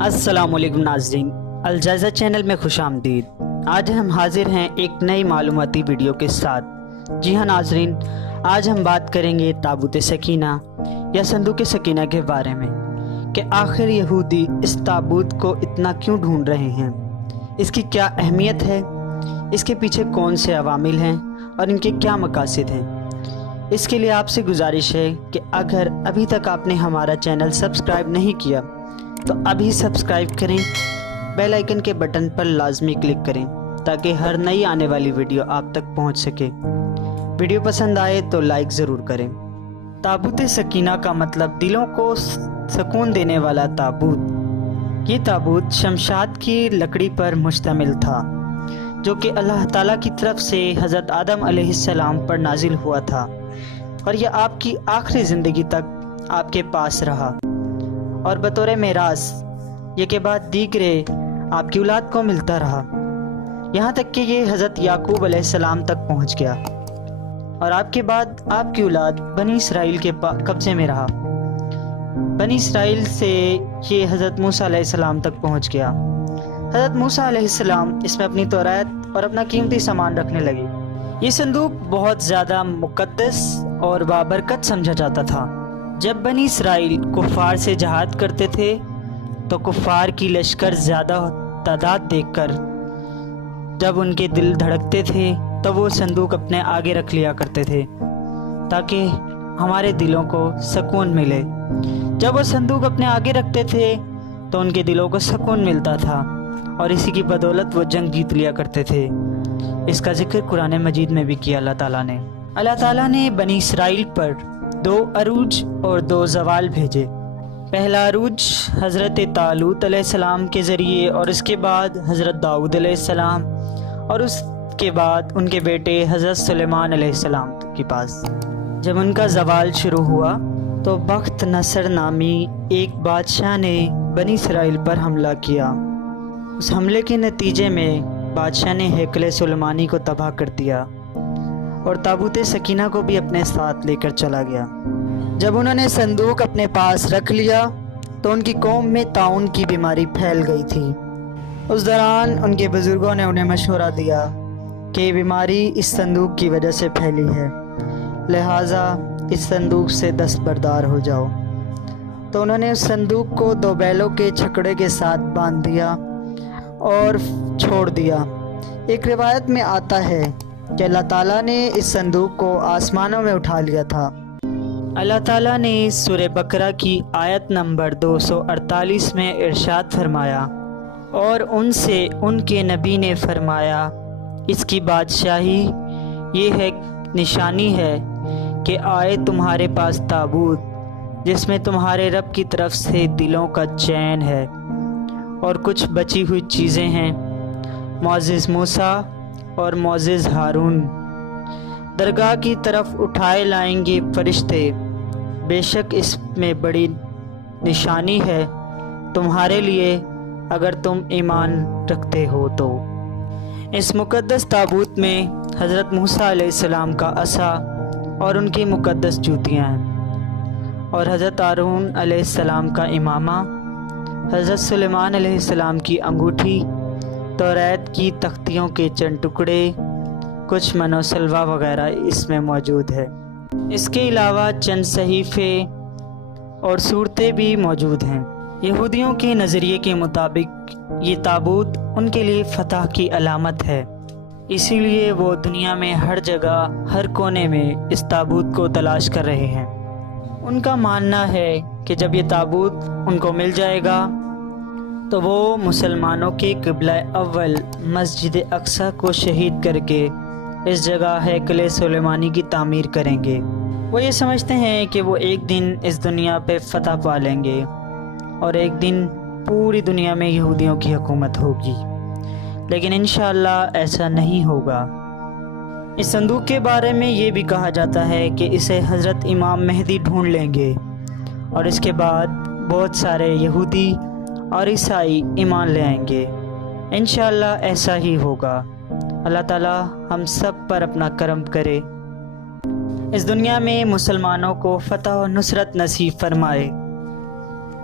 السلام علیکم ناظرین، الجائزہ چینل میں خوش آمدید۔ آج ہم حاضر ہیں ایک نئی معلوماتی ویڈیو کے ساتھ۔ جی ہاں ناظرین، آج ہم بات کریں گے تابوت سکینہ یا صندوق سکینہ کے بارے میں کہ آخر یہودی اس تابوت کو اتنا کیوں ڈھونڈ رہے ہیں، اس کی کیا اہمیت ہے، اس کے پیچھے کون سے عوامل ہیں اور ان کے کیا مقاصد ہیں۔ اس کے لیے آپ سے گزارش ہے کہ اگر ابھی تک آپ نے ہمارا چینل سبسکرائب نہیں کیا تو ابھی سبسکرائب کریں، بیل آئیکن کے بٹن پر لازمی کلک کریں تاکہ ہر نئی آنے والی ویڈیو آپ تک پہنچ سکے۔ ویڈیو پسند آئے تو لائک ضرور کریں۔ تابوت سکینہ کا مطلب دلوں کو سکون دینے والا تابوت۔ یہ تابوت شمشاد کی لکڑی پر مشتمل تھا جو کہ اللہ تعالیٰ کی طرف سے حضرت آدم علیہ السلام پر نازل ہوا تھا، اور یہ آپ کی آخری زندگی تک آپ کے پاس رہا اور بطور میراث یہ کے بعد دیگرے آپ کی اولاد کو ملتا رہا، یہاں تک کہ یہ حضرت یعقوب علیہ السلام تک پہنچ گیا، اور آپ کے بعد آپ کی اولاد بنی اسرائیل کے قبضے میں رہا۔ بنی اسرائیل سے یہ حضرت موسیٰ علیہ السلام تک پہنچ گیا۔ حضرت موسیٰ علیہ السلام اس میں اپنی توریت اور اپنا قیمتی سامان رکھنے لگے۔ یہ صندوق بہت زیادہ مقدس اور بابرکت سمجھا جاتا تھا۔ جب بنی اسرائیل کفار سے جہاد کرتے تھے تو کفار کی لشکر زیادہ تعداد دیکھ کر جب ان کے دل دھڑکتے تھے تو وہ صندوق اپنے آگے رکھ لیا کرتے تھے تاکہ ہمارے دلوں کو سکون ملے۔ جب وہ صندوق اپنے آگے رکھتے تھے تو ان کے دلوں کو سکون ملتا تھا، اور اسی کی بدولت وہ جنگ جیت لیا کرتے تھے۔ اس کا ذکر قرآن مجید میں بھی کیا اللہ تعالیٰ نے بنی اسرائیل پر 2 عروج اور 2 زوال بھیجے۔ پہلا عروج حضرت طالوت علیہ السلام کے ذریعے، اور اس کے بعد حضرت داؤد علیہ السلام، اور اس کے بعد ان کے بیٹے حضرت سلیمان علیہ السلام کے پاس۔ جب ان کا زوال شروع ہوا تو بخت نصر نامی ایک بادشاہ نے بنی اسرائیل پر حملہ کیا۔ اس حملے کے نتیجے میں بادشاہ نے ہیکل سلیمانی کو تباہ کر دیا اور تابوت سکینہ کو بھی اپنے ساتھ لے کر چلا گیا۔ جب انہوں نے صندوق اپنے پاس رکھ لیا تو ان کی قوم میں طاعون کی بیماری پھیل گئی تھی۔ اس دوران ان کے بزرگوں نے انہیں مشورہ دیا کہ یہ بیماری اس صندوق کی وجہ سے پھیلی ہے، لہٰذا اس صندوق سے دستبردار ہو جاؤ۔ تو انہوں نے اس صندوق کو 2 بیلوں کے چھکڑے کے ساتھ باندھ دیا اور چھوڑ دیا۔ ایک روایت میں آتا ہے کہ اللہ تعالیٰ نے اس صندوق کو آسمانوں میں اٹھا لیا تھا۔ اللہ تعالیٰ نے سورہ بقرہ کی آیت نمبر 248 میں ارشاد فرمایا، اور ان سے ان کے نبی نے فرمایا، اس کی بادشاہی یہ ہے نشانی ہے کہ آئے تمہارے پاس تابوت جس میں تمہارے رب کی طرف سے دلوں کا چین ہے اور کچھ بچی ہوئی چیزیں ہیں، معزز موسیٰ اور معزز ہارون درگاہ کی طرف اٹھائے لائیں گے فرشتے، بے شک اس میں بڑی نشانی ہے تمہارے لیے اگر تم ایمان رکھتے ہو تو۔ اس مقدس تابوت میں حضرت موسیٰ علیہ السلام کا عصا اور ان کی مقدس جوتیاں ہیں، اور حضرت ہارون علیہ السلام کا امامہ، حضرت سلیمان علیہ السلام کی انگوٹھی، توریت کی تختیوں کے چند ٹکڑے، کچھ منوسلوہ وغیرہ اس میں موجود ہے۔ اس کے علاوہ چند صحیفے اور صورتیں بھی موجود ہیں۔ یہودیوں کے نظریے کے مطابق یہ تابوت ان کے لیے فتح کی علامت ہے، اسی لیے وہ دنیا میں ہر جگہ ہر کونے میں اس تابوت کو تلاش کر رہے ہیں۔ ان کا ماننا ہے کہ جب یہ تابوت ان کو مل جائے گا تو وہ مسلمانوں کے قبلہ اول مسجد اقصیٰ کو شہید کر کے اس جگہ ہیکل سلیمانی کی تعمیر کریں گے۔ وہ یہ سمجھتے ہیں کہ وہ ایک دن اس دنیا پہ فتح پا لیں گے اور ایک دن پوری دنیا میں یہودیوں کی حکومت ہوگی، لیکن انشاءاللہ ایسا نہیں ہوگا۔ اس صندوق کے بارے میں یہ بھی کہا جاتا ہے کہ اسے حضرت امام مہدی ڈھونڈ لیں گے، اور اس کے بعد بہت سارے یہودی اور عیسائی ایمان لے آئیں گے۔ انشاءاللہ ایسا ہی ہوگا۔ اللہ تعالیٰ ہم سب پر اپنا کرم کرے، اس دنیا میں مسلمانوں کو فتح و نصرت نصیب فرمائے۔